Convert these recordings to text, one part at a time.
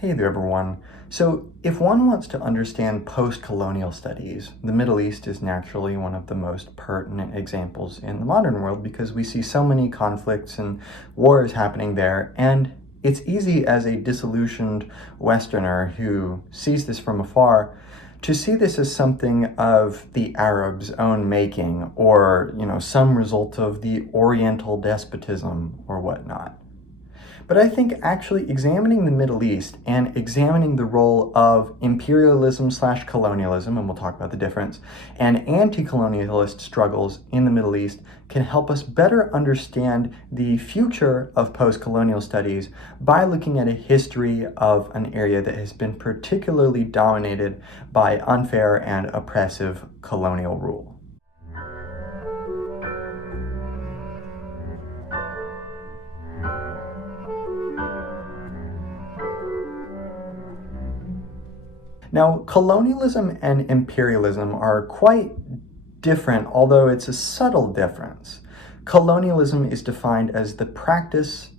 Hey there, everyone. So, if one wants to understand post-colonial studies, the Middle East is naturally one of the most pertinent examples in the modern world because we see so many conflicts and wars happening there, and it's easy as a disillusioned Westerner who sees this from afar to see this as something of the Arabs' own making, or, some result of the Oriental despotism or whatnot. But I think actually examining the Middle East and examining the role of imperialism/colonialism, and we'll talk about the difference, and anti-colonialist struggles in the Middle East can help us better understand the future of post-colonial studies by looking at a history of an area that has been particularly dominated by unfair and oppressive colonial rule. Now, colonialism and imperialism are quite different, although it's a subtle difference. Colonialism is defined as the practice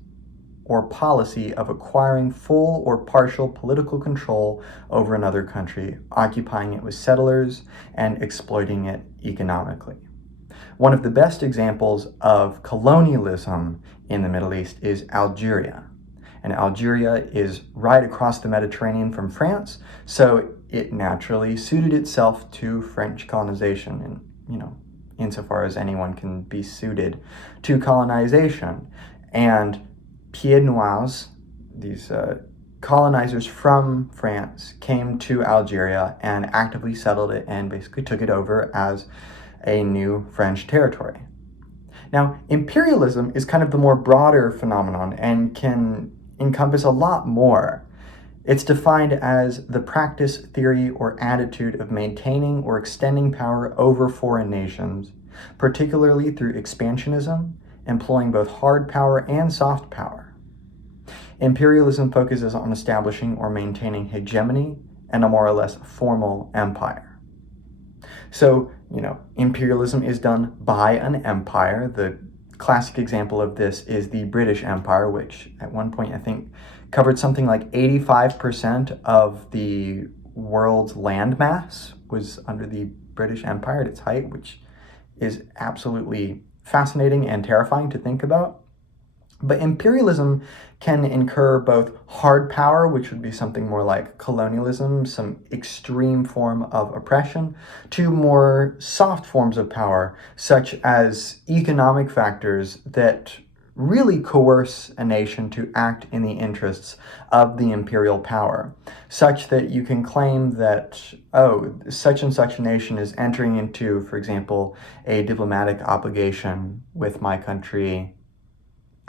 or policy of acquiring full or partial political control over another country, occupying it with settlers and exploiting it economically. One of the best examples of colonialism in the Middle East is Algeria. And Algeria is right across the Mediterranean from France, so it naturally suited itself to French colonization, and, insofar as anyone can be suited to colonization. And Pieds Noirs, these colonizers from France, came to Algeria and actively settled it and basically took it over as a new French territory. Now, imperialism is kind of the more broader phenomenon and can encompass a lot more. It's defined as the practice, theory, or attitude of maintaining or extending power over foreign nations, particularly through expansionism, employing both hard power and soft power. Imperialism focuses on establishing or maintaining hegemony and a more or less formal empire. So, imperialism is done by an empire. The classic example of this is the British Empire, which at one point I think covered something like 85% of the world's landmass was under the British Empire at its height, which is absolutely fascinating and terrifying to think about. But imperialism can incur both hard power, which would be something more like colonialism, some extreme form of oppression, to more soft forms of power, such as economic factors that really coerce a nation to act in the interests of the imperial power, such that you can claim that, such and such a nation is entering into, for example, a diplomatic obligation with my country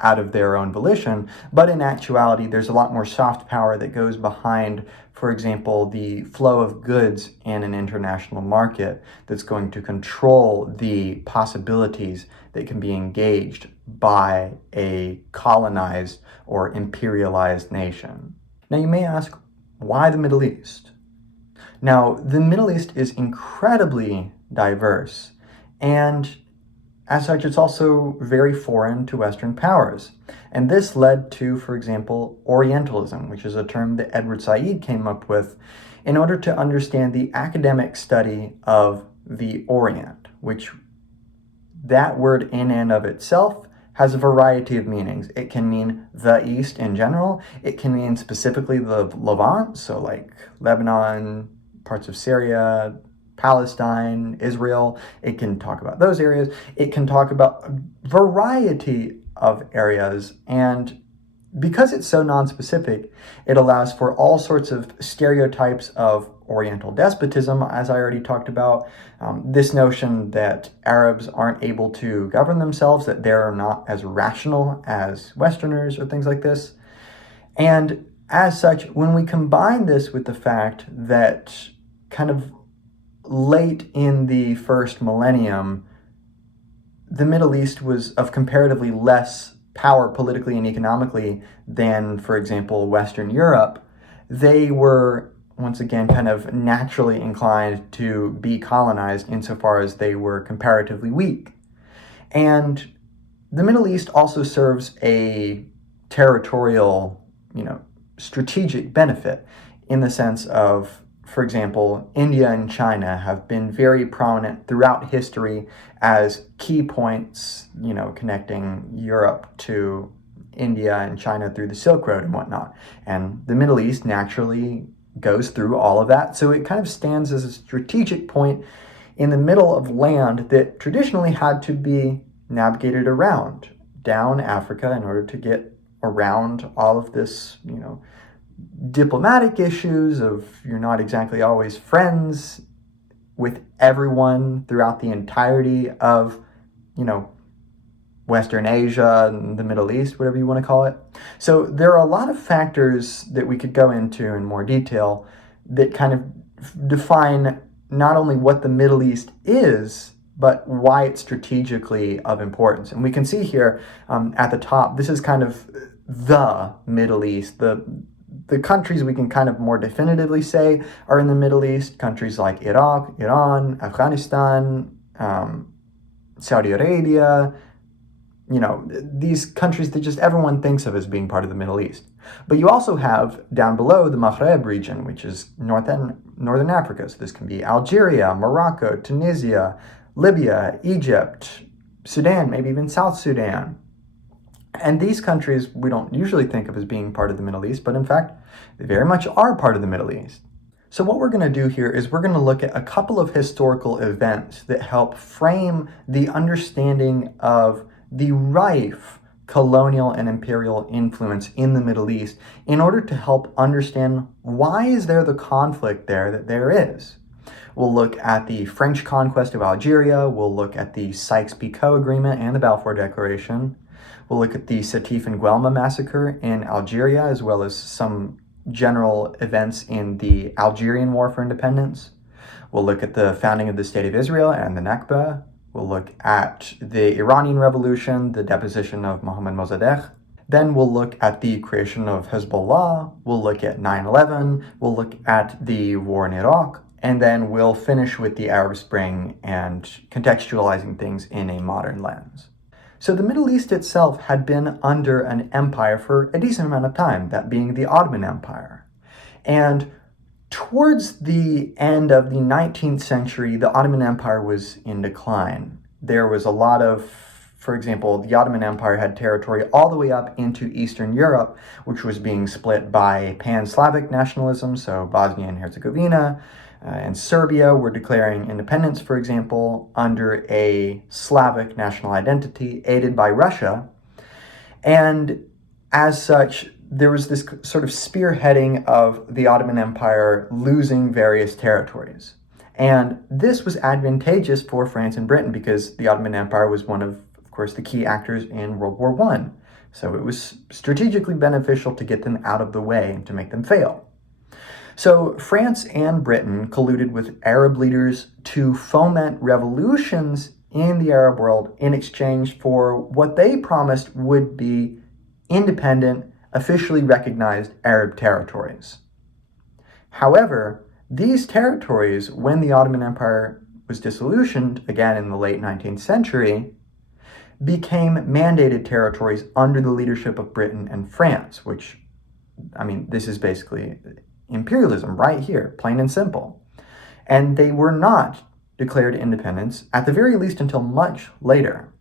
out of their own volition, but in actuality, there's a lot more soft power that goes behind, for example, the flow of goods in an international market that's going to control the possibilities that can be engaged by a colonized or imperialized nation. Now, you may ask, why the Middle East? Now, the Middle East is incredibly diverse, and as such, it's also very foreign to Western powers. And this led to, for example, Orientalism, which is a term that Edward Said came up with in order to understand the academic study of the Orient, which that word in and of itself has a variety of meanings. It can mean the East in general. It can mean specifically the Levant, so like Lebanon, parts of Syria, Palestine, Israel. It can talk about those areas. It can talk about a variety of areas. And because it's so non-specific, it allows for all sorts of stereotypes of Oriental despotism, as I already talked about. This notion that Arabs aren't able to govern themselves, that they're not as rational as Westerners or things like this. And as such, when we combine this with the fact that kind of late in the first millennium, the Middle East was of comparatively less power politically and economically than, for example, Western Europe. They were, once again, kind of naturally inclined to be colonized insofar as they were comparatively weak. And the Middle East also serves a territorial, strategic benefit in the sense of, for example, India and China have been very prominent throughout history as key points, connecting Europe to India and China through the Silk Road and whatnot. And the Middle East naturally goes through all of that. So it kind of stands as a strategic point in the middle of land that traditionally had to be navigated around down Africa in order to get around all of this, diplomatic issues of you're not exactly always friends with everyone throughout the entirety of, Western Asia and the Middle East, whatever you want to call it. So there are a lot of factors that we could go into in more detail that kind of define not only what the Middle East is, but why it's strategically of importance. And we can see here at the top, this is kind of the Middle East. The countries we can kind of more definitively say are in the Middle East, countries like Iraq, Iran, Afghanistan, Saudi Arabia, these countries that just everyone thinks of as being part of the Middle East. But you also have down below the Maghreb region, which is Northern Africa. So this can be Algeria, Morocco, Tunisia, Libya, Egypt, Sudan, maybe even South Sudan. And these countries we don't usually think of as being part of the Middle East, but in fact, they very much are part of the Middle East. So what we're going to do here is we're going to look at a couple of historical events that help frame the understanding of the rife colonial and imperial influence in the Middle East in order to help understand why is there the conflict there that there is. We'll look at the French conquest of Algeria, we'll look at the Sykes-Picot Agreement and the Balfour Declaration, we'll look at the Sétif and Guelma massacre in Algeria, as well as some general events in the Algerian War for Independence. We'll look at the founding of the State of Israel and the Nakba. We'll look at the Iranian Revolution, the deposition of Mohammad Mossadegh. Then we'll look at the creation of Hezbollah. We'll look at 9/11. We'll look at the war in Iraq. And then we'll finish with the Arab Spring and contextualizing things in a modern lens. So the Middle East itself had been under an empire for a decent amount of time, that being the Ottoman Empire. And towards the end of the 19th century, the Ottoman Empire was in decline. There was a lot of, for example, the Ottoman Empire had territory all the way up into Eastern Europe, which was being split by pan-Slavic nationalism, so Bosnia and Herzegovina, and Serbia were declaring independence, for example, under a Slavic national identity aided by Russia. And as such, there was this sort of spearheading of the Ottoman Empire losing various territories. And this was advantageous for France and Britain because the Ottoman Empire was one of course, the key actors in World War I. So it was strategically beneficial to get them out of the way and to make them fail. So France and Britain colluded with Arab leaders to foment revolutions in the Arab world in exchange for what they promised would be independent, officially recognized Arab territories. However, these territories, when the Ottoman Empire was disillusioned, again in the late 19th century, became mandated territories under the leadership of Britain and France, which, this is basically imperialism right here, plain and simple. And they were not declared independence, at the very least until much later.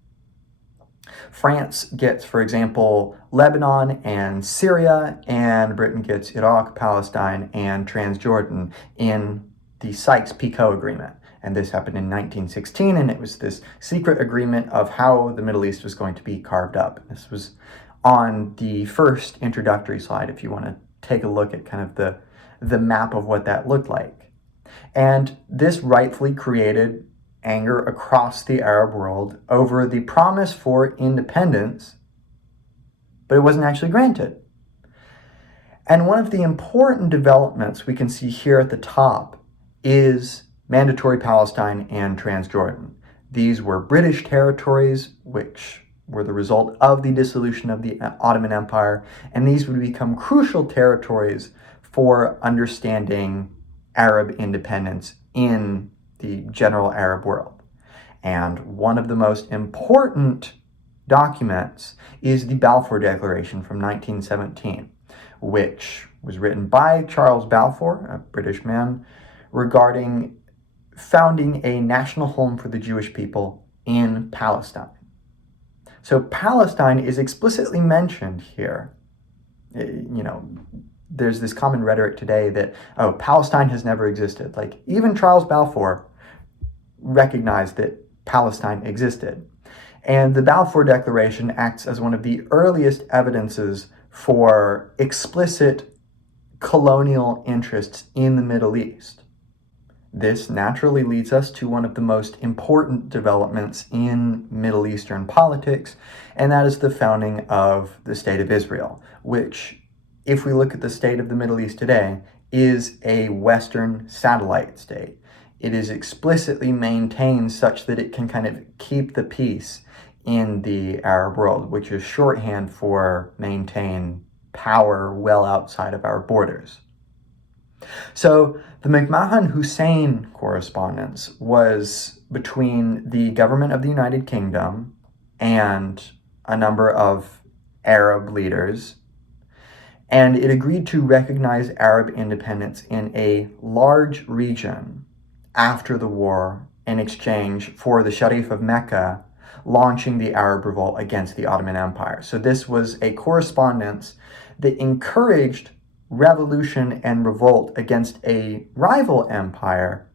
France gets, for example, Lebanon and Syria, and Britain gets Iraq, Palestine, and Transjordan in the Sykes-Picot Agreement. And this happened in 1916, and it was this secret agreement of how the Middle East was going to be carved up. This was on the first introductory slide, if you want to take a look at kind of the map of what that looked like. And this rightfully created anger across the Arab world over the promise for independence, but it wasn't actually granted. And one of the important developments we can see here at the top is Mandatory Palestine and Transjordan. These were British territories, which were the result of the dissolution of the Ottoman Empire, and these would become crucial territories for understanding Arab independence in the general Arab world. And one of the most important documents is the Balfour Declaration from 1917, which was written by Charles Balfour, a British man, regarding founding a national home for the Jewish people in Palestine. So Palestine is explicitly mentioned here. There's this common rhetoric today that, oh, Palestine has never existed. Like, even Charles Balfour recognized that Palestine existed. And the Balfour Declaration acts as one of the earliest evidences for explicit colonial interests in the Middle East. This naturally leads us to one of the most important developments in Middle Eastern politics, and that is the founding of the State of Israel, which, if we look at the state of the Middle East today, is a Western satellite state. It is explicitly maintained such that it can kind of keep the peace in the Arab world, which is shorthand for maintain power well outside of our borders. So the McMahon-Hussein correspondence was between the government of the United Kingdom and a number of Arab leaders, and it agreed to recognize Arab independence in a large region after the war in exchange for the Sharif of Mecca launching the Arab revolt against the Ottoman Empire. So this was a correspondence that encouraged revolution and revolt against a rival empire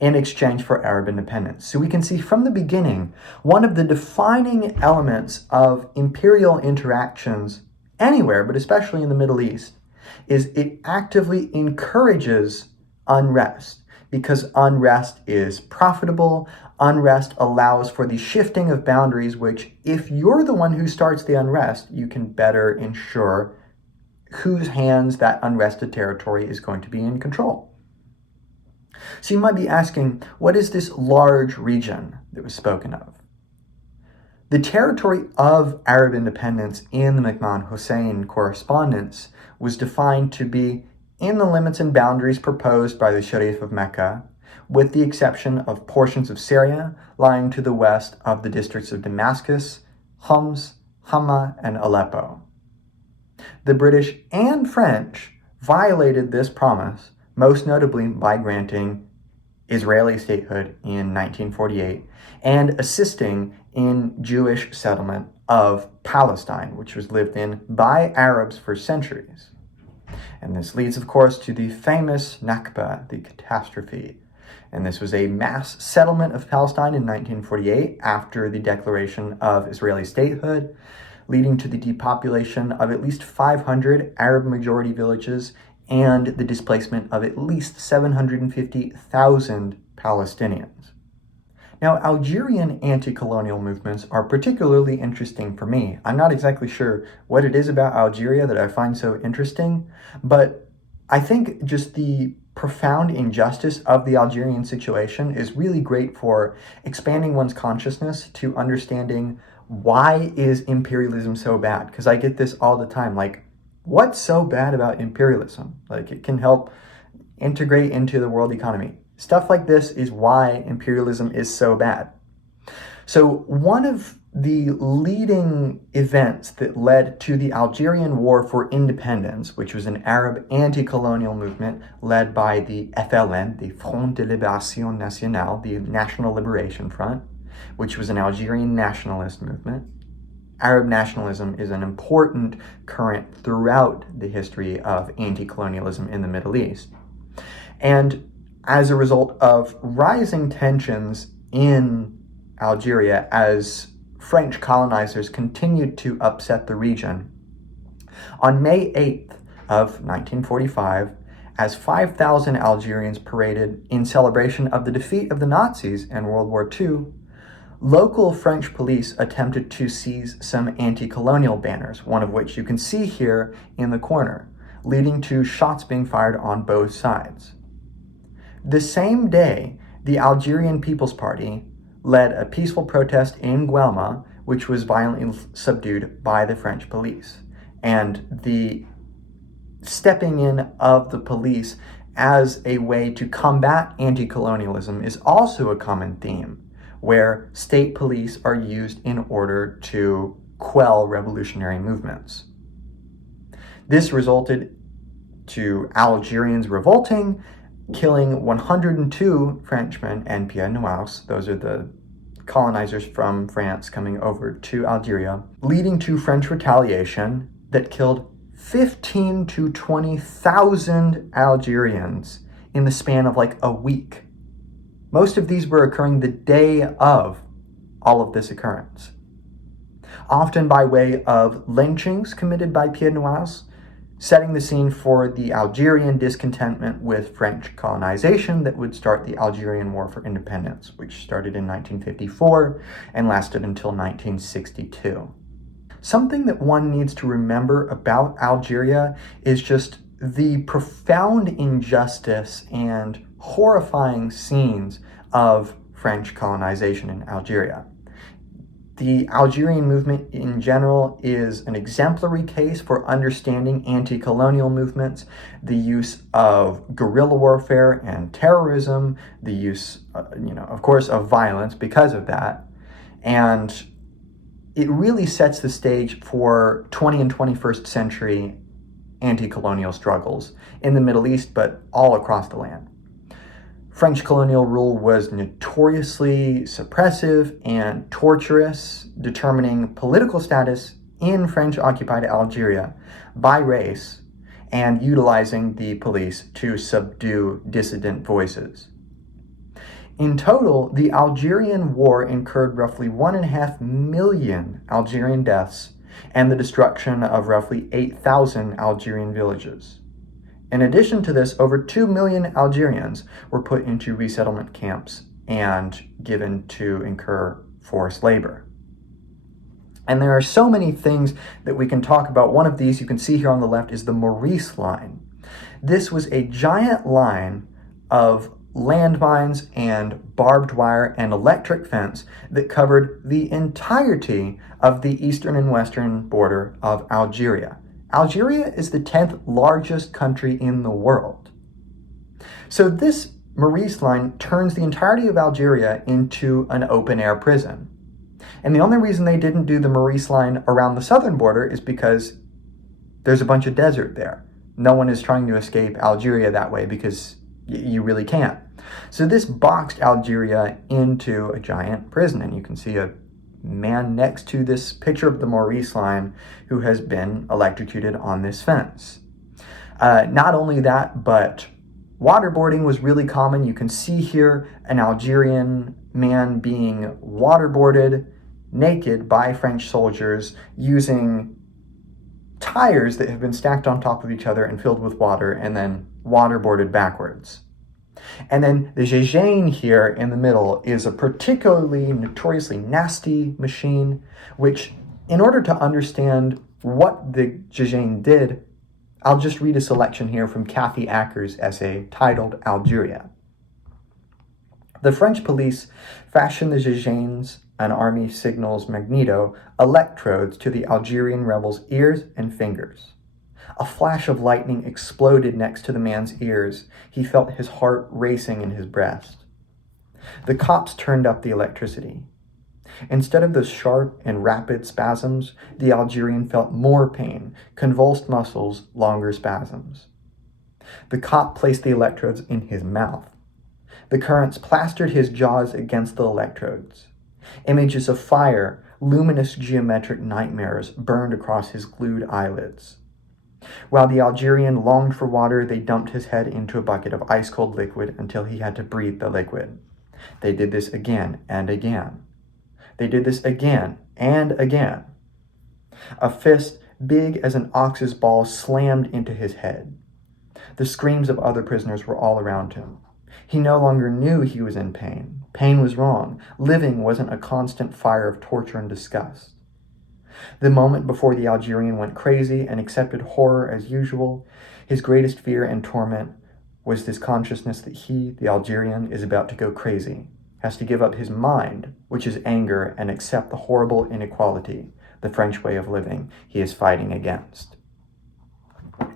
in exchange for Arab independence. So we can see from the beginning, one of the defining elements of imperial interactions anywhere, but especially in the Middle East, is it actively encourages unrest, because unrest is profitable. Unrest allows for the shifting of boundaries, which, if you're the one who starts the unrest, you can better ensure whose hands that unrested territory is going to be in control. So you might be asking, what is this large region that was spoken of? The territory of Arab independence in the McMahon-Hussein correspondence was defined to be in the limits and boundaries proposed by the Sharif of Mecca, with the exception of portions of Syria lying to the west of the districts of Damascus, Homs, Hama, and Aleppo. The British and French violated this promise, most notably by granting Israeli statehood in 1948 and assisting in Jewish settlement of Palestine, which was lived in by Arabs for centuries. And this leads, of course, to the famous Nakba, the catastrophe. And this was a mass settlement of Palestine in 1948 after the declaration of Israeli statehood, leading to the depopulation of at least 500 Arab-majority villages and the displacement of at least 750,000 Palestinians. Now, Algerian anti-colonial movements are particularly interesting for me. I'm not exactly sure what it is about Algeria that I find so interesting, but I think just the profound injustice of the Algerian situation is really great for expanding one's consciousness to understanding why is imperialism so bad? Because I get this all the time, like, what's so bad about imperialism? Like, it can help integrate into the world economy. Stuff like this is why imperialism is so bad. So one of the leading events that led to the Algerian War for Independence, which was an Arab anti-colonial movement led by the FLN, the Front de Libération Nationale, the National Liberation Front, which was an Algerian nationalist movement. Arab nationalism is an important current throughout the history of anti-colonialism in the Middle East. And as a result of rising tensions in Algeria as French colonizers continued to upset the region, on May 8th of 1945, as 5,000 Algerians paraded in celebration of the defeat of the Nazis in World War II, local French police attempted to seize some anti-colonial banners, one of which you can see here in the corner, leading to shots being fired on both sides. The same day, the Algerian People's Party led a peaceful protest in Guelma, which was violently subdued by the French police. And the stepping in of the police as a way to combat anti-colonialism is also a common theme, where state police are used in order to quell revolutionary movements. This resulted to Algerians revolting, killing 102 Frenchmen and pieds noirs. Those are the colonizers from France coming over to Algeria, leading to French retaliation that killed 15 to 20,000 Algerians in the span of like a week. Most of these were occurring the day of all of this occurrence, often by way of lynchings committed by pieds noirs, setting the scene for the Algerian discontentment with French colonization that would start the Algerian War for Independence, which started in 1954 and lasted until 1962. Something that one needs to remember about Algeria is just the profound injustice and horrifying scenes of French colonization in Algeria. The Algerian movement in general is an exemplary case for understanding anti-colonial movements, the use of guerrilla warfare and terrorism, the use, of course, of violence because of that. And it really sets the stage for 20th and 21st century anti-colonial struggles in the Middle East, but all across the land. French colonial rule was notoriously suppressive and torturous, determining political status in French-occupied Algeria by race and utilizing the police to subdue dissident voices. In total, the Algerian War incurred roughly 1.5 million Algerian deaths and the destruction of roughly 8,000 Algerian villages. In addition to this, over 2 million Algerians were put into resettlement camps and given to incur forced labor. And there are so many things that we can talk about. One of these you can see here on the left is the Maurice line. This was a giant line of landmines and barbed wire and electric fence that covered the entirety of the eastern and western border of Algeria. Algeria is the 10th largest country in the world. So this Maurice line turns the entirety of Algeria into an open-air prison. And the only reason they didn't do the Maurice line around the southern border is because there's a bunch of desert there. No one is trying to escape Algeria that way because you really can't. So this boxed Algeria into a giant prison, and you can see a man next to this picture of the Maurice line who has been electrocuted on this fence. Not only that, but waterboarding was really common. You can see here an Algerian man being waterboarded naked by French soldiers using tires that have been stacked on top of each other and filled with water and then waterboarded backwards. And then the Gégène here in the middle is a particularly notoriously nasty machine, which in order to understand what the Gégène did, I'll just read a selection here from Kathy Acker's essay titled Algeria. The French police fashioned the Gégènes, an army signals magneto, electrodes to the Algerian rebels' ears and fingers. A flash of lightning exploded next to the man's ears. He felt his heart racing in his breast. The cops turned up the electricity. Instead of the sharp and rapid spasms, the Algerian felt more pain, convulsed muscles, longer spasms. The cop placed the electrodes in his mouth. The currents plastered his jaws against the electrodes. Images of fire, luminous geometric nightmares burned across his glued eyelids. While the Algerian longed for water, they dumped his head into a bucket of ice-cold liquid until he had to breathe the liquid. They did this again and again. They did this again and again. A fist big as an ox's ball slammed into his head. The screams of other prisoners were all around him. He no longer knew he was in pain. Pain was wrong. Living wasn't a constant fire of torture and disgust. The moment before the Algerian went crazy and accepted horror as usual, his greatest fear and torment was this consciousness that he, the Algerian, is about to go crazy, has to give up his mind, which is anger, and accept the horrible inequality, the French way of living he is fighting against.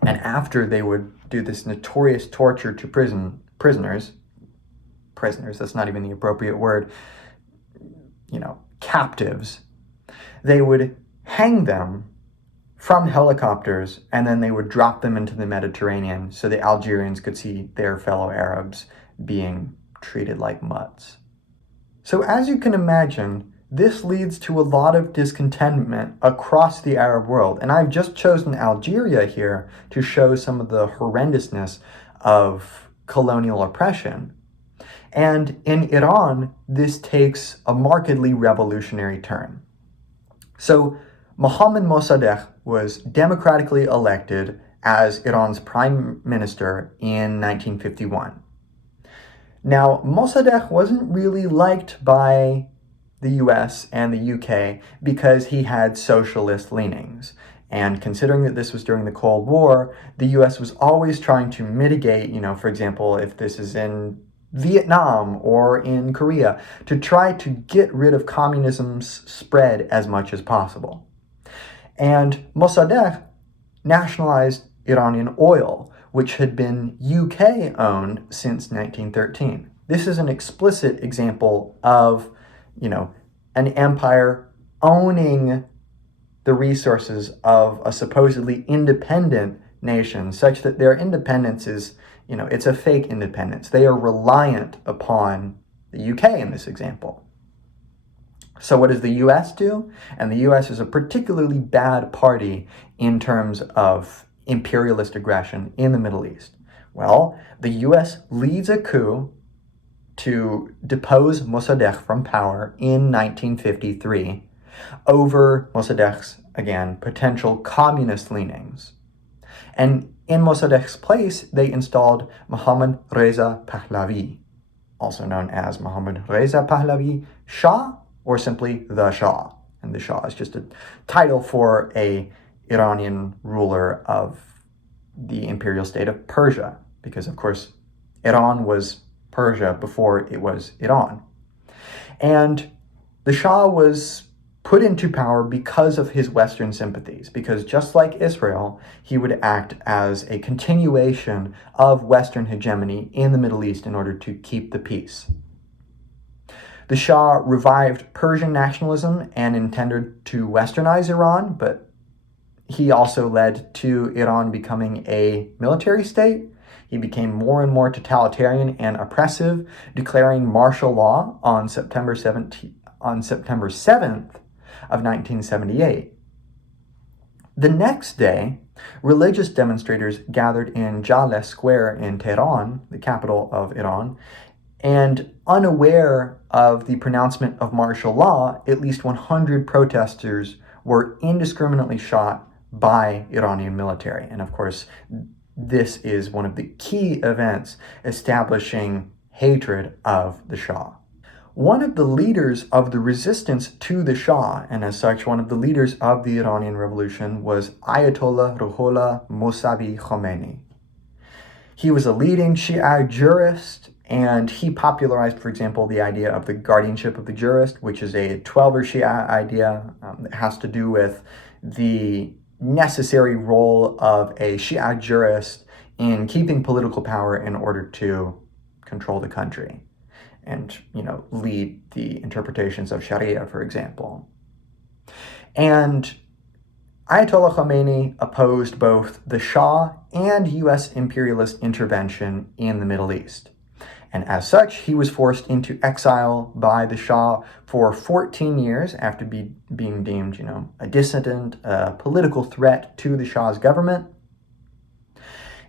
And after they would do this notorious torture to prisoners, that's not even the appropriate word, captives, they would hang them from helicopters, and then they would drop them into the Mediterranean so the Algerians could see their fellow Arabs being treated like mutts. So as you can imagine, this leads to a lot of discontentment across the Arab world. And I've just chosen Algeria here to show some of the horrendousness of colonial oppression. And in Iran, this takes a markedly revolutionary turn. So Mohammad Mossadegh was democratically elected as Iran's prime minister in 1951. Now, Mossadegh wasn't really liked by the US and the UK because he had socialist leanings. And considering that this was during the Cold War, the US was always trying to mitigate, for example, if this is in Vietnam or in Korea, to try to get rid of communism's spread as much as possible. And Mossadegh nationalized Iranian oil, which had been UK-owned since 1913. This is an explicit example of, an empire owning the resources of a supposedly independent nation, such that their independence is, it's a fake independence. They are reliant upon the UK in this example. So what does the US do? And the US is a particularly bad party in terms of imperialist aggression in the Middle East. Well, the US leads a coup to depose Mossadegh from power in 1953 over Mossadegh's, again, potential communist leanings. And in Mossadegh's place, they installed Mohammad Reza Pahlavi, also known as Mohammad Reza Pahlavi Shah, or simply the Shah. And the Shah is just a title for a Iranian ruler of the imperial state of Persia, because of course Iran was Persia before it was Iran. And the Shah was put into power because of his Western sympathies, because just like Israel, he would act as a continuation of Western hegemony in the Middle East in order to keep the peace. The Shah revived Persian nationalism and intended to westernize Iran, but he also led to Iran becoming a military state. He became more and more totalitarian and oppressive, declaring martial law on September 7th of 1978. The next day, religious demonstrators gathered in Jaleh Square in Tehran, the capital of Iran, and unaware of the pronouncement of martial law, at least 100 protesters were indiscriminately shot by Iranian military. And of course, this is one of the key events establishing hatred of the Shah. One of the leaders of the resistance to the Shah, and as such, one of the leaders of the Iranian Revolution, was Ayatollah Ruhollah Mossavi Khomeini. He was a leading Shia jurist, and he popularized, for example, the idea of the guardianship of the jurist, which is a 12er Shia idea that has to do with the necessary role of a Shia jurist in keeping political power in order to control the country and, lead the interpretations of Sharia, for example. And Ayatollah Khomeini opposed both the Shah and US imperialist intervention in the Middle East. And as such, he was forced into exile by the Shah for 14 years after being deemed, a dissident, a political threat to the Shah's government.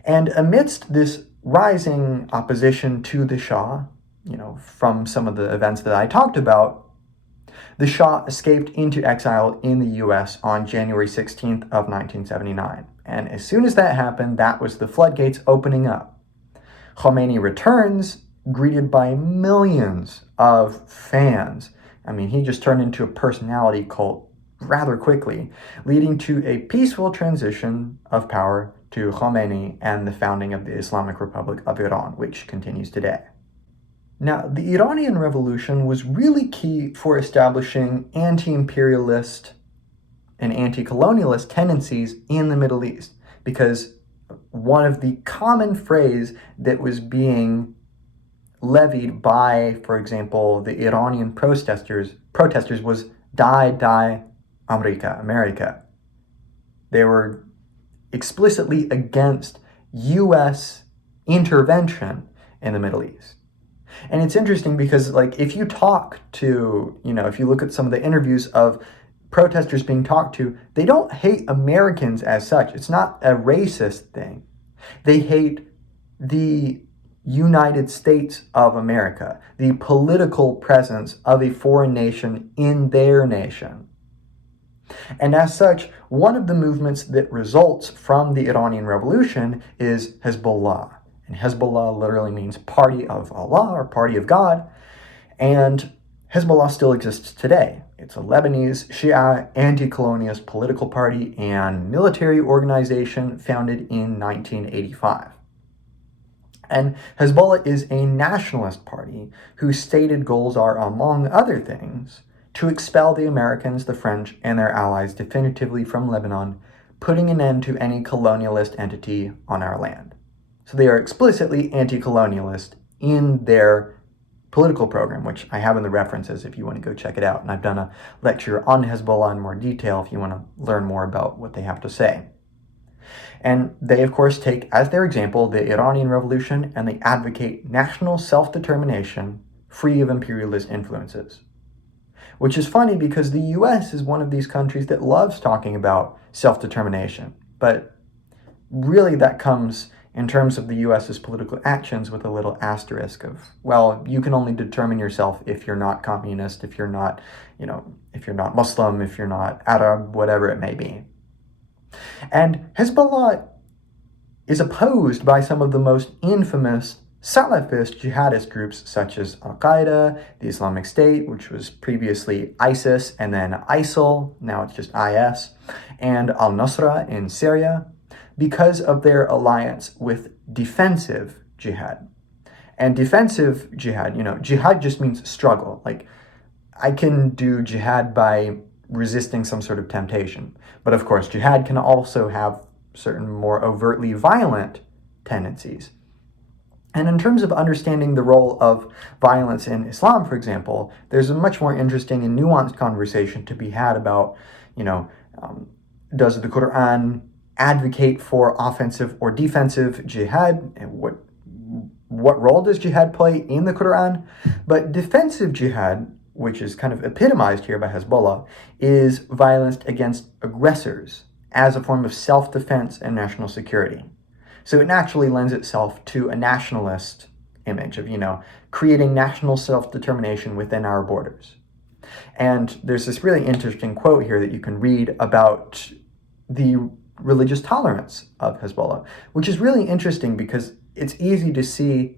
And amidst this rising opposition to the Shah, from some of the events that I talked about, the Shah escaped into exile in the US on January 16th of 1979. And as soon as that happened, that was the floodgates opening up. Khomeini returns, greeted by millions of fans. I mean, he just turned into a personality cult rather quickly, leading to a peaceful transition of power to Khomeini and the founding of the Islamic Republic of Iran, which continues today. Now, the Iranian Revolution was really key for establishing anti-imperialist and anti-colonialist tendencies in the Middle East, because one of the common phrases that was being levied by, for example, the Iranian protesters was "Die, die, America." They were explicitly against U.S. intervention in the Middle East. And it's interesting because, like, if you talk to, if you look at some of the interviews of protesters being talked to, they don't hate Americans as such. It's not a racist thing. They hate the United States of America, the political presence of a foreign nation in their nation. And as such, one of the movements that results from the Iranian Revolution is Hezbollah. And Hezbollah literally means party of Allah or party of God. And Hezbollah still exists today. It's a Lebanese Shia anti-colonialist political party and military organization founded in 1985. And Hezbollah is a nationalist party whose stated goals are, among other things, to expel the Americans, the French, and their allies definitively from Lebanon, putting an end to any colonialist entity on our land. So they are explicitly anti-colonialist in their political program, which I have in the references if you want to go check it out. And I've done a lecture on Hezbollah in more detail if you want to learn more about what they have to say. And they, of course, take as their example the Iranian Revolution, and they advocate national self-determination free of imperialist influences. Which is funny because the US is one of these countries that loves talking about self-determination. But really that comes in terms of the US's political actions with a little asterisk of, well, you can only determine yourself if you're not communist, if you're not, if you're not Muslim, if you're not Arab, whatever it may be. And Hezbollah is opposed by some of the most infamous Salafist jihadist groups such as Al-Qaeda, the Islamic State, which was previously ISIS, and then ISIL, now it's just IS, and Al-Nusra in Syria, because of their alliance with defensive jihad. And defensive jihad, jihad just means struggle. Like, I can do jihad by resisting some sort of temptation. But of course, jihad can also have certain more overtly violent tendencies. And in terms of understanding the role of violence in Islam, for example, there's a much more interesting and nuanced conversation to be had about, does the Quran advocate for offensive or defensive jihad, and what role does jihad play in the Quran? But defensive jihad, which is kind of epitomized here by Hezbollah, is violence against aggressors as a form of self-defense and national security. So it naturally lends itself to a nationalist image of, creating national self-determination within our borders. And there's this really interesting quote here that you can read about the religious tolerance of Hezbollah, which is really interesting because it's easy to see,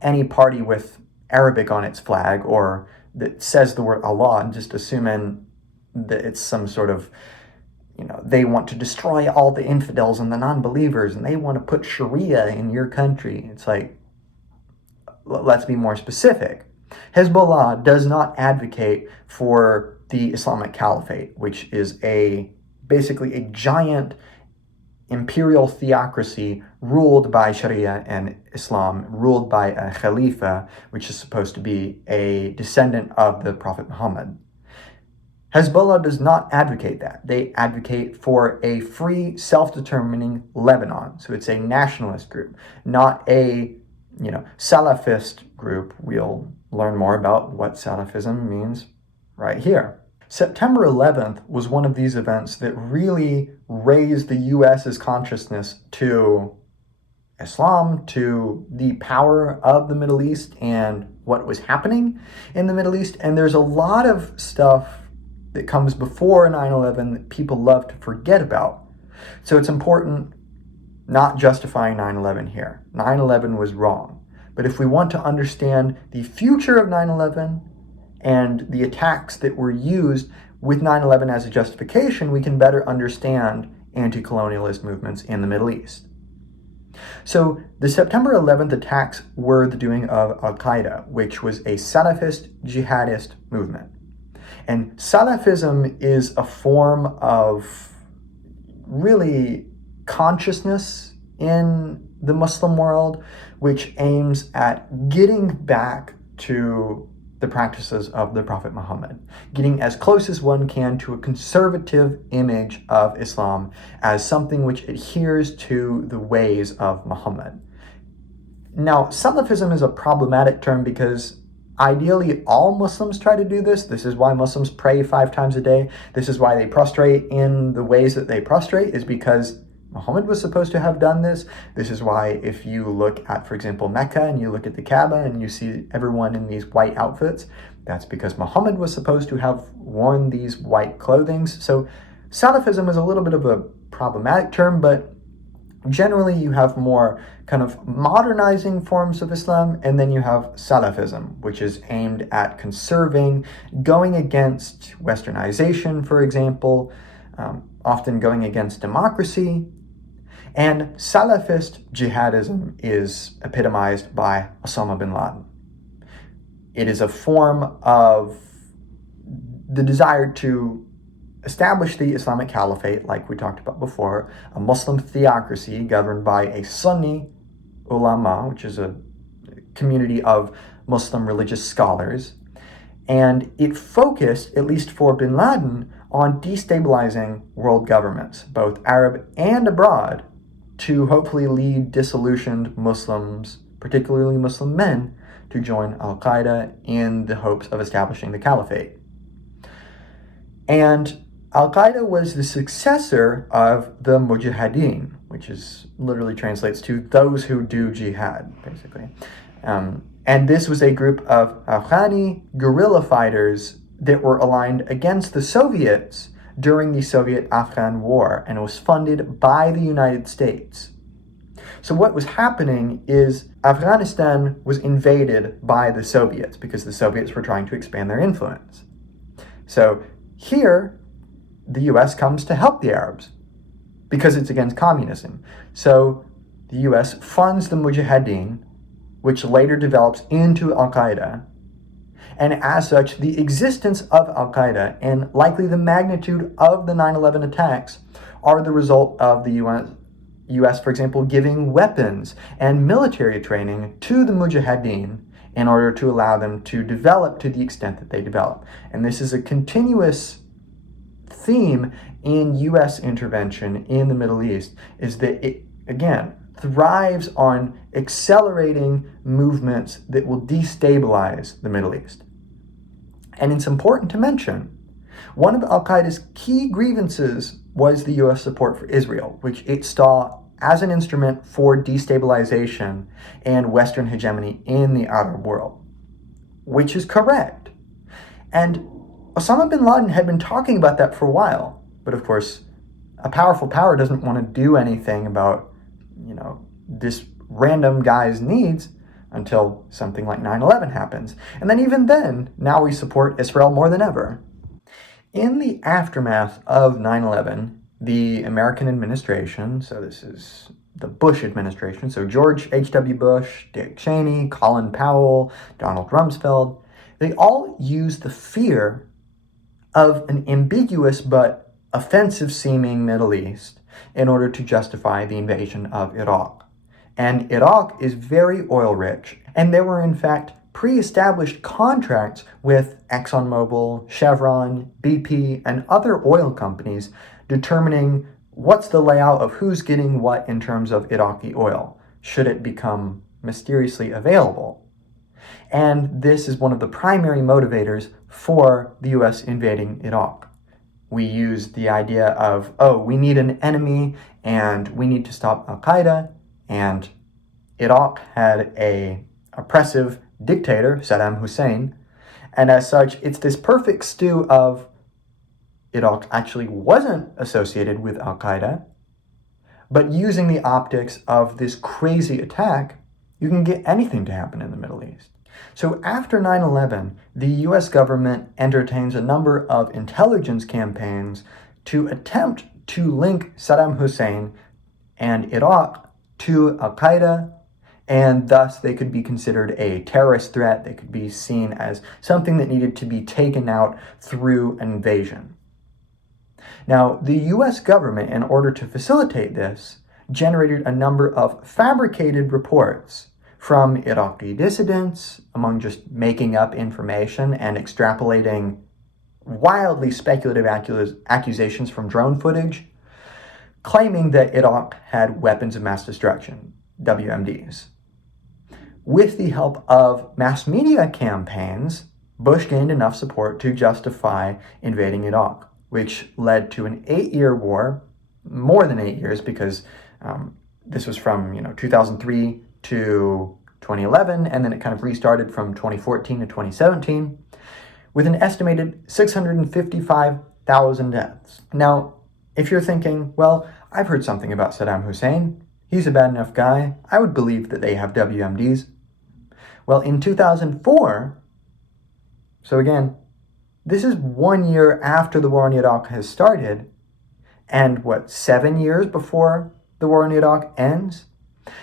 any party with Arabic on its flag or that says the word Allah and just assuming that it's some sort of, they want to destroy all the infidels and the non-believers and they want to put Sharia in your country. It's like, let's be more specific. Hezbollah does not advocate for the Islamic Caliphate, which is basically a giant imperial theocracy ruled by Sharia and Islam, ruled by a Khalifa, which is supposed to be a descendant of the Prophet Muhammad. Hezbollah does not advocate that. They advocate for a free, self-determining Lebanon. So it's a nationalist group, not a, Salafist group. We'll learn more about what Salafism means right here. September 11th was one of these events that really raised the US's consciousness to Islam, to the power of the Middle East and what was happening in the Middle East. And there's a lot of stuff that comes before 9/11 that people love to forget about. So it's important not justifying 9/11 here. 9/11 was wrong. But if we want to understand the future of 9/11 and the attacks that were used with 9/11 as a justification, we can better understand anti-colonialist movements in the Middle East. So the September 11th attacks were the doing of Al-Qaeda, which was a Salafist jihadist movement. And Salafism is a form of really consciousness in the Muslim world, which aims at getting back to the practices of the Prophet Muhammad, getting as close as one can to a conservative image of Islam as something which adheres to the ways of Muhammad. Now, Salafism is a problematic term because ideally all Muslims try to do this. This is why Muslims pray 5 times a day. This is why they prostrate in the ways that they prostrate, is because Muhammad was supposed to have done this. This is why if you look at, for example, Mecca and you look at the Kaaba and you see everyone in these white outfits, that's because Muhammad was supposed to have worn these white clothings. So Salafism is a little bit of a problematic term, but generally you have more kind of modernizing forms of Islam, and then you have Salafism, which is aimed at conserving, going against westernization, for example, often going against democracy. And Salafist jihadism is epitomized by Osama bin Laden. It is a form of the desire to establish the Islamic Caliphate, like we talked about before, a Muslim theocracy governed by a Sunni ulama, which is a community of Muslim religious scholars. And it focused, at least for bin Laden, on destabilizing world governments, both Arab and abroad, to hopefully lead disillusioned Muslims, particularly Muslim men, to join Al-Qaeda in the hopes of establishing the caliphate. And Al-Qaeda was the successor of the Mujahideen, which is literally translates to those who do jihad, basically. And this was a group of Afghani guerrilla fighters that were aligned against the Soviets during the Soviet-Afghan War, and it was funded by the United States. So what was happening is Afghanistan was invaded by the Soviets because the Soviets were trying to expand their influence. So here, the US comes to help the Arabs because it's against communism. So the US funds the Mujahideen, which later develops into Al-Qaeda. And as such, the existence of Al-Qaeda and likely the magnitude of the 9/11 attacks are the result of the US, for example, giving weapons and military training to the Mujahideen in order to allow them to develop to the extent that they develop. And this is a continuous theme in US intervention in the Middle East, is that it, again, thrives on accelerating movements that will destabilize the Middle East. And it's important to mention, one of Al-Qaeda's key grievances was the US support for Israel, which it saw as an instrument for destabilization and Western hegemony in the Arab world, which is correct. And Osama bin Laden had been talking about that for a while, but of course, a powerful power doesn't want to do anything about this random guy's needs until something like 9/11 happens. And then even then, now we support Israel more than ever. In the aftermath of 9/11, the American administration, so this is the Bush administration, so George H.W. Bush, Dick Cheney, Colin Powell, Donald Rumsfeld, they all used the fear of an ambiguous but offensive-seeming Middle East in order to justify the invasion of Iraq. And Iraq is very oil-rich, and there were in fact pre-established contracts with ExxonMobil, Chevron, BP, and other oil companies determining what's the layout of who's getting what in terms of Iraqi oil, should it become mysteriously available. And this is one of the primary motivators for the US invading Iraq. We use the idea of, we need an enemy and we need to stop Al-Qaeda, and Iraq had an oppressive dictator, Saddam Hussein, and as such, it's this perfect stew of Iraq actually wasn't associated with Al-Qaeda, but using the optics of this crazy attack, you can get anything to happen in the Middle East. So after 9/11, the US government entertains a number of intelligence campaigns to attempt to link Saddam Hussein and Iraq to Al-Qaeda, and thus they could be considered a terrorist threat. They could be seen as something that needed to be taken out through an invasion. Now, the US government, in order to facilitate this, generated a number of fabricated reports from Iraqi dissidents, among just making up information and extrapolating wildly speculative accusations from drone footage, claiming that Iraq had weapons of mass destruction, WMDs. With the help of mass media campaigns, Bush gained enough support to justify invading Iraq, which led to an 8-year war, more than 8 years, because this was from 2003 to 2011, and then it kind of restarted from 2014 to 2017, with an estimated 655,000 deaths. Now, if you're thinking, well, I've heard something about Saddam Hussein, he's a bad enough guy, I would believe that they have WMDs. Well, in 2004, so again, this is 1 year after the war in Iraq has started, and 7 years before the war in Iraq ends?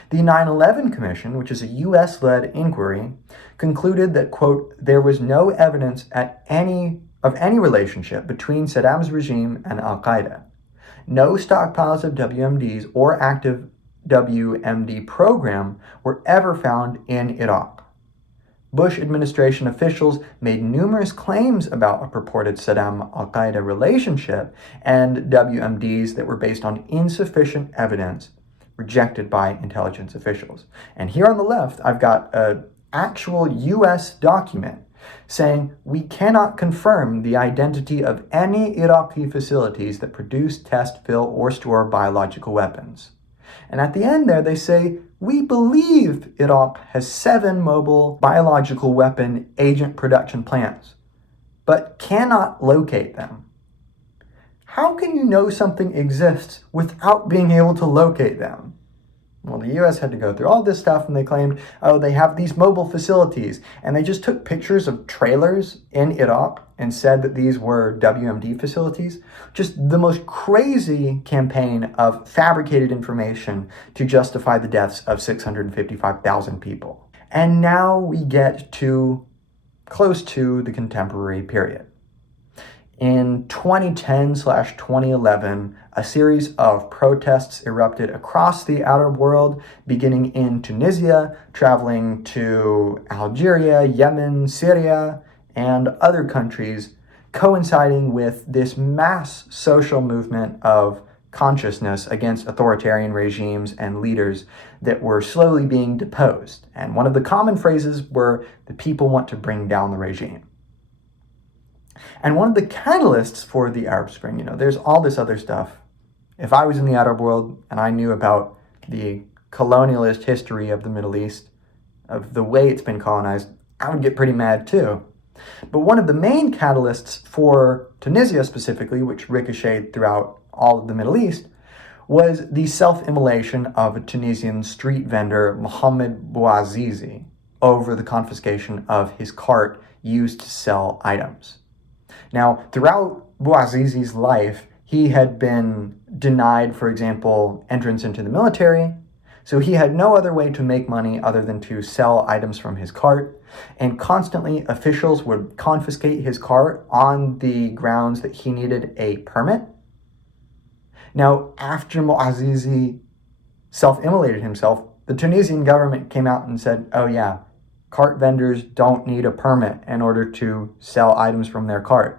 The 9/11 Commission, which is a US-led inquiry, concluded that, quote, there was no evidence of any relationship between Saddam's regime and Al-Qaeda. No stockpiles of WMDs or active WMD program were ever found in Iraq. Bush administration officials made numerous claims about a purported Saddam-Al-Qaeda relationship and WMDs that were based on insufficient evidence rejected by intelligence officials. And here on the left, I've got an actual US document saying we cannot confirm the identity of any Iraqi facilities that produce, test, fill, or store biological weapons. And at the end there, they say, we believe Iraq has 7 mobile biological weapon agent production plants, but cannot locate them. How can you know something exists without being able to locate them? Well, the US had to go through all this stuff, and they claimed, oh, they have these mobile facilities, and they just took pictures of trailers in Iraq and said that these were WMD facilities. Just the most crazy campaign of fabricated information to justify the deaths of 655,000 people. And now we get to close to the contemporary period. In 2010/2011, a series of protests erupted across the Arab world, beginning in Tunisia, traveling to Algeria, Yemen, Syria, and other countries, coinciding with this mass social movement of consciousness against authoritarian regimes and leaders that were slowly being deposed. And one of the common phrases were, the people want to bring down the regime. And one of the catalysts for the Arab Spring, there's all this other stuff. If I was in the Arab world and I knew about the colonialist history of the Middle East, of the way it's been colonized, I would get pretty mad too. But one of the main catalysts for Tunisia specifically, which ricocheted throughout all of the Middle East, was the self-immolation of a Tunisian street vendor, Mohamed Bouazizi, over the confiscation of his cart used to sell items. Now, throughout Bouazizi's life, he had been denied, for example, entrance into the military, so he had no other way to make money other than to sell items from his cart, and constantly officials would confiscate his cart on the grounds that he needed a permit. Now, after Bouazizi self-immolated himself, the Tunisian government came out and said, oh yeah, cart vendors don't need a permit in order to sell items from their cart.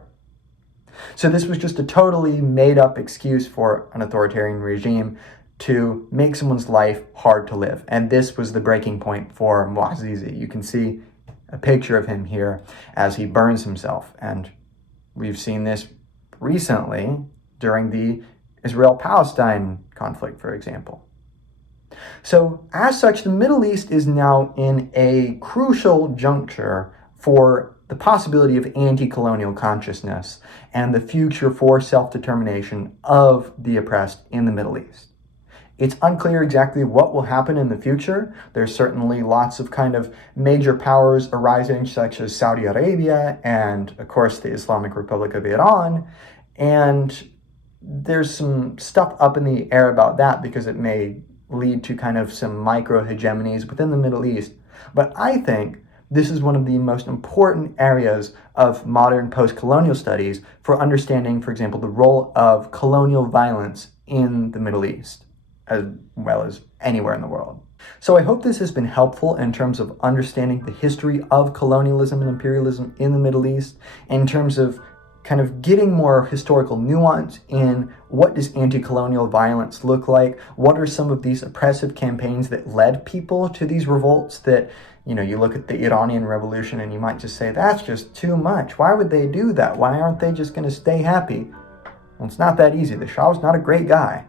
So this was just a totally made-up excuse for an authoritarian regime to make someone's life hard to live. And this was the breaking point for Bouazizi. You can see a picture of him here as he burns himself. And we've seen this recently during the Israel-Palestine conflict, for example. So as such, the Middle East is now in a crucial juncture for the possibility of anti-colonial consciousness and the future for self-determination of the oppressed in the Middle East. It's unclear exactly what will happen in the future. There's certainly lots of kind of major powers arising, such as Saudi Arabia and, of course, the Islamic Republic of Iran. And there's some stuff up in the air about that because it may lead to kind of some micro-hegemonies within the Middle East. But I think this is one of the most important areas of modern post-colonial studies for understanding, for example, the role of colonial violence in the Middle East, as well as anywhere in the world. So I hope this has been helpful in terms of understanding the history of colonialism and imperialism in the Middle East, in terms of kind of getting more historical nuance in what does anti-colonial violence look like, what are some of these oppressive campaigns that led people to these revolts that, you look at the Iranian Revolution and you might just say, that's just too much. Why would they do that? Why aren't they just going to stay happy? Well, it's not that easy. The Shah was not a great guy.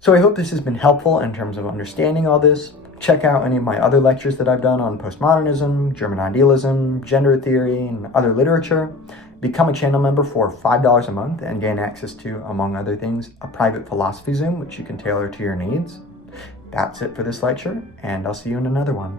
So I hope this has been helpful in terms of understanding all this. Check out any of my other lectures that I've done on postmodernism, German idealism, gender theory, and other literature. Become a channel member for $5 a month and gain access to, among other things, a private philosophy Zoom, which you can tailor to your needs. That's it for this lecture, and I'll see you in another one.